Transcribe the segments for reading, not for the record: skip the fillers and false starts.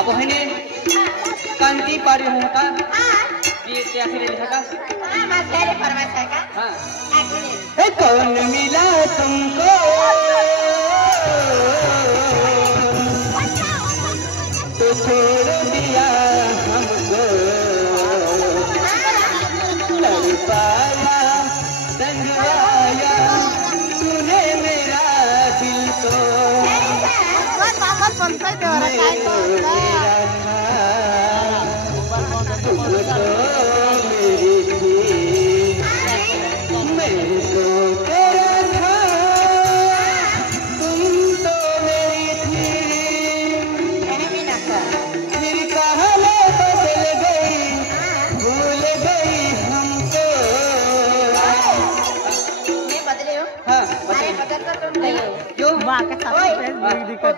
अब है ने कांति पारी होता ये क्या फिर लिखा का हां मैं तेरे फरमाइश है का हां ए कौन मिला तुमको तो छोड़ दिया हमको तड़पाया तंगवाया तूने मेरा दिल को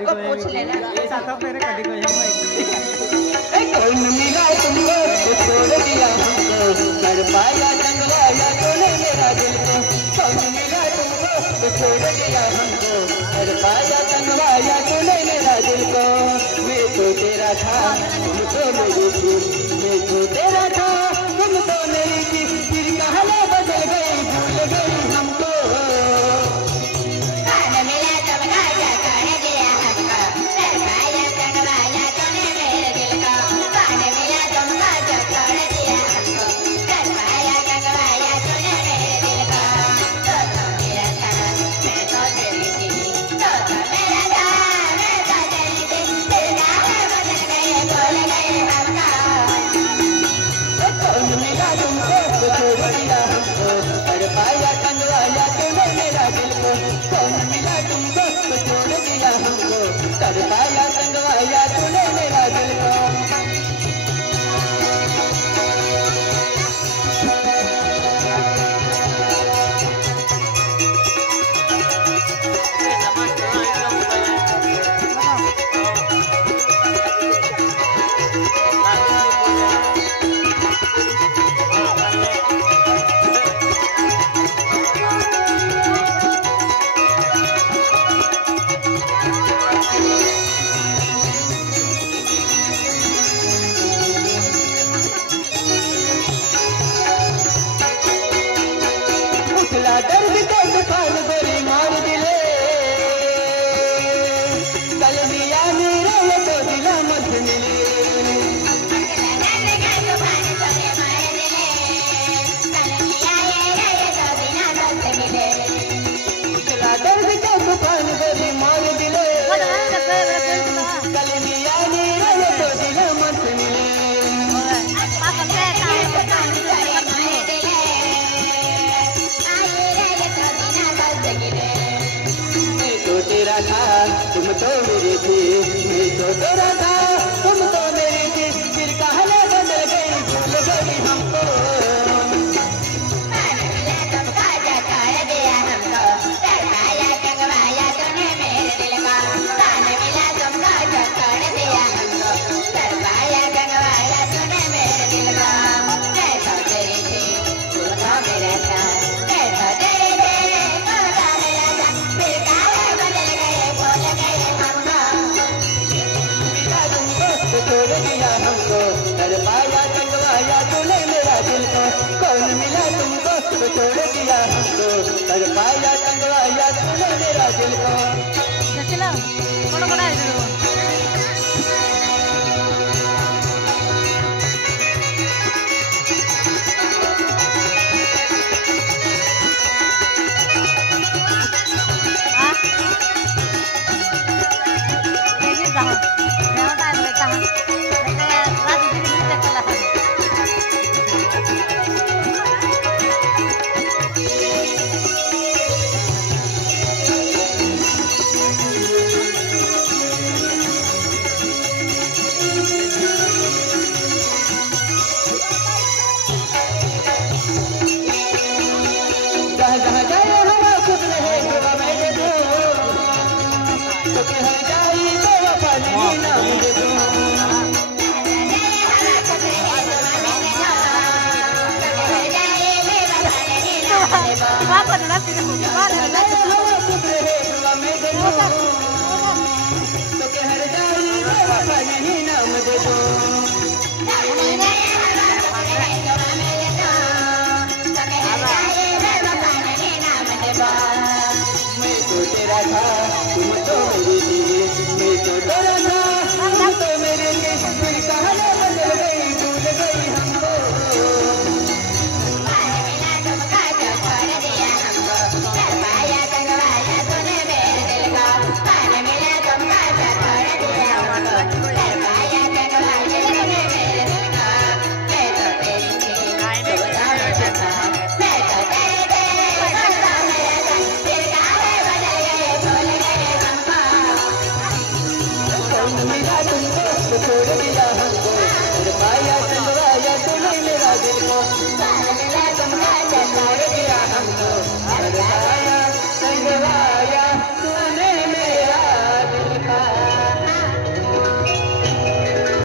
पूछ लेना ऐसा तो मेरे कभी कोई कौन मिला तुमको तो छोड़ दिया हमको कर पाया तंगवाया तूने मेरा दिल को कौन मिला तुमको तो छोड़ दिया हमको कर पाया तंगवाया तूने मेरा दिल को मैं तो तेरा था तुम तो मेरी थी मैं तो तेरा था तुम तो मेरी थी फिर कहानी बदल गई भूल गई हमको तड़पाया तंगवाया तूने मेरा दिल को दर्द को तूफान गोली मार दिले कल मिया मेरे ये तो दिला मत मिले दर्द को तूफान गोली मार दिले कल मिया मेरे ये तो दिला मत मिले तेरा था तुम तो मेरी थी मैं तो तेरा था तुम तो मेरी थी फिर कहानी बदल गई भूल गई हमको छोड़ दिया हमको तड़पाया तंगवाया तूने मेरा दिल को कौन मिला तुमको तो छोड़ दिया हमको तड़पाया तंगवाया तूने मेरा दिल को दे दो